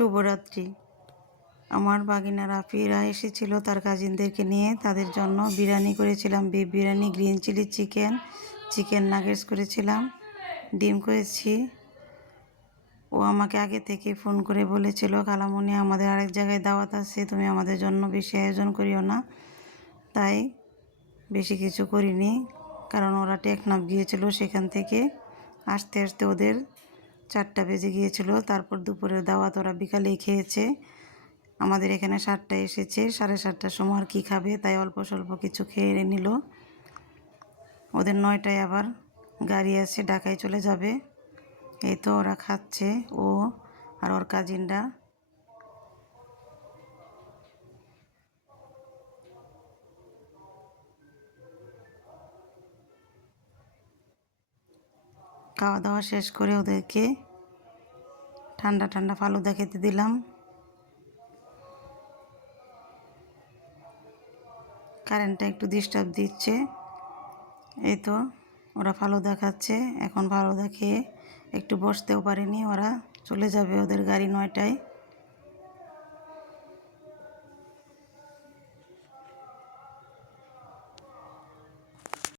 শুভরাত্রি। আমার বাগিনা রাফিরা এসেছিল তার কাজিনদেরকে নিয়ে। তাদের জন্য বিরিয়ানি করেছিলাম, beef biryani, green chilli chicken, chicken nuggets করেছিলাম, ডিম করেছি। ও আমাকে আগে থেকে ফোন করে বলেছিল, খালামণি আমাদের আরেক জায়গায় দাওয়াত আছে, তুমি আমাদের জন্য বেশি আয়োজন করিও না। তাই বেশি কিছু করিনি, কারণ ওরা টেকনাফ গিয়েছিল। সেখান থেকে আসতে আসতে ওদের 4টা বেজে গিয়েছিল। তারপর দুপুরের দাওয়াত ওরা বিকালেই খেয়েছে। আমাদের এখানে 7টায় এসেছে, 7:30টার সময় আর কী খাবে, তাই অল্প স্বল্প কিছু খেয়ে নিল। ওদের 9টায় আবার গাড়ি আছে, ঢাকায় চলে যাবে। এই তো ওরা খাচ্ছে, ও আর ওর কাজিনরা। খাওয়া দাওয়া শেষ করে ওদেরকে ঠান্ডা ঠান্ডা ফালুদা খেতে দিলাম। কারেন্টটা একটু ডিস্টার্ব দিচ্ছে। এই তো ওরা ফালুদা খাচ্ছে। এখন ফালুদা খেয়ে একটু বসতেও পারেনি, ওরা চলে যাবে, ওদের গাড়ি 9টায়।